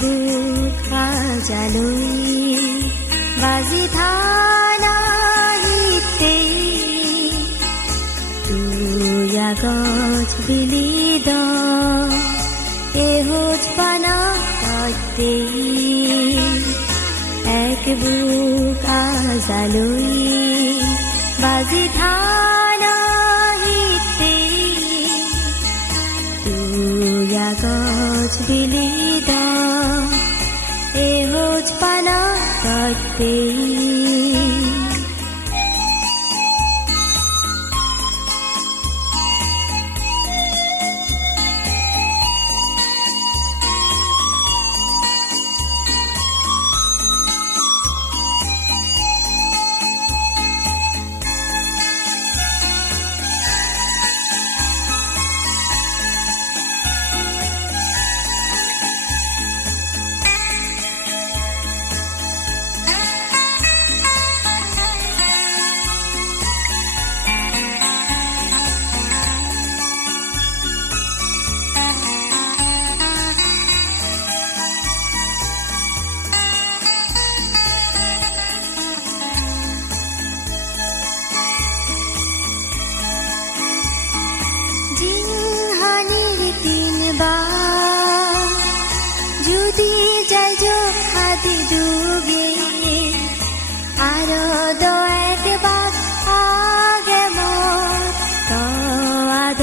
বুক আজালৈ বাজি থানা হিতেই তুয়া গছ বিলিদ এহোজ পানা ততেই এক বুক আজালৈ বাজি থানা হিতেই তুয়া গছ বিলিদ এহোজ পানা ততেই যদি যাই হাতি ডুবে আর একবার আগে মত আদ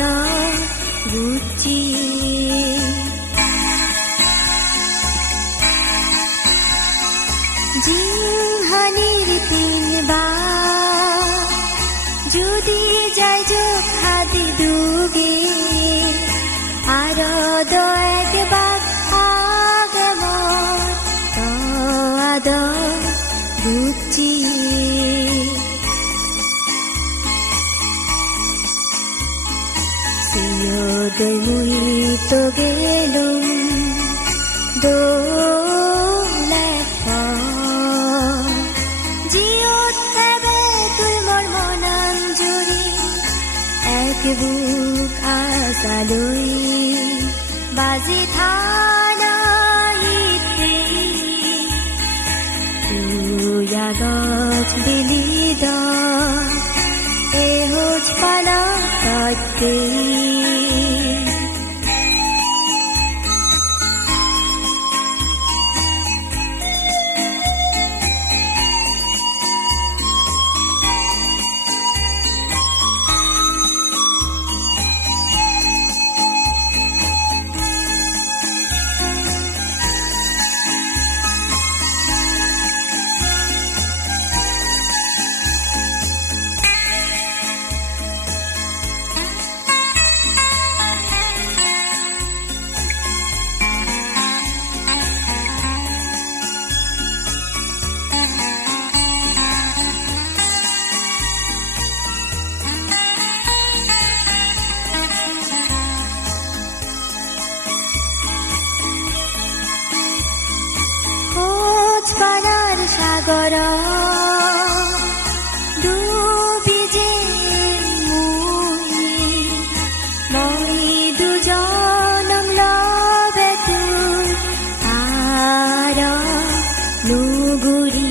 বুঝি জিংহানির তিনবার যদি যাই হাতি ডুবে আর একবার বুঝি সিয়দৈ মুই তো গেলুম দৌলেখ জিয়ত হেবে তুই মোর মনান জুৰি এক বুক আজালৈ বাজি থানা তুয়া গছ বিলিদ এহোজ পানা ততেই পানার সাগর ডুবি যে মই দুজনম লবে তোর আর নুগুরি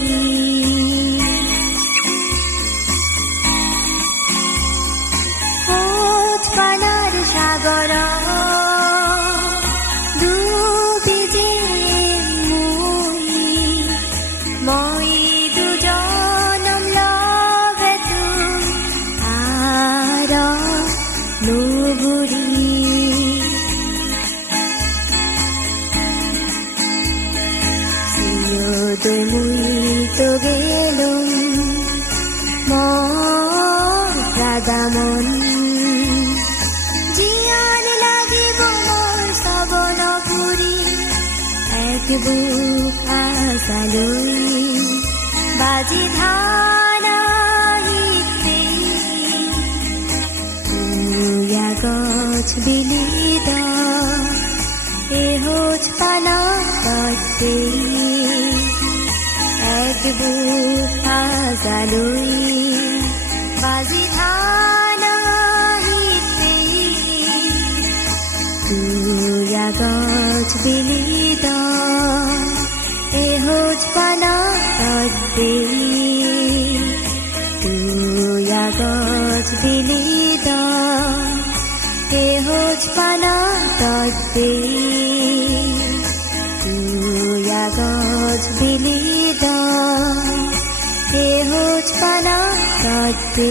খোঁজ পানার সাগর মই দুজনম লবে তোর আর নুগুরি সিয়দৈ মুই তো গেলুম মোর রাধা মন জিয়ান লাগিব মোর শ্ৰৱণ পুৰি এক বুক আজালৈ বাজি থানা হিতেই তুয়া গছ বিলিদ এহোজ পানা ততেই এক বুক আজালৈ বাজি থানা হিতেই তুয়া গছ বিলিদ तुया गज बिलिदा एहोज पाना तटे तुया गज बिलिदा एहोज पाना तटे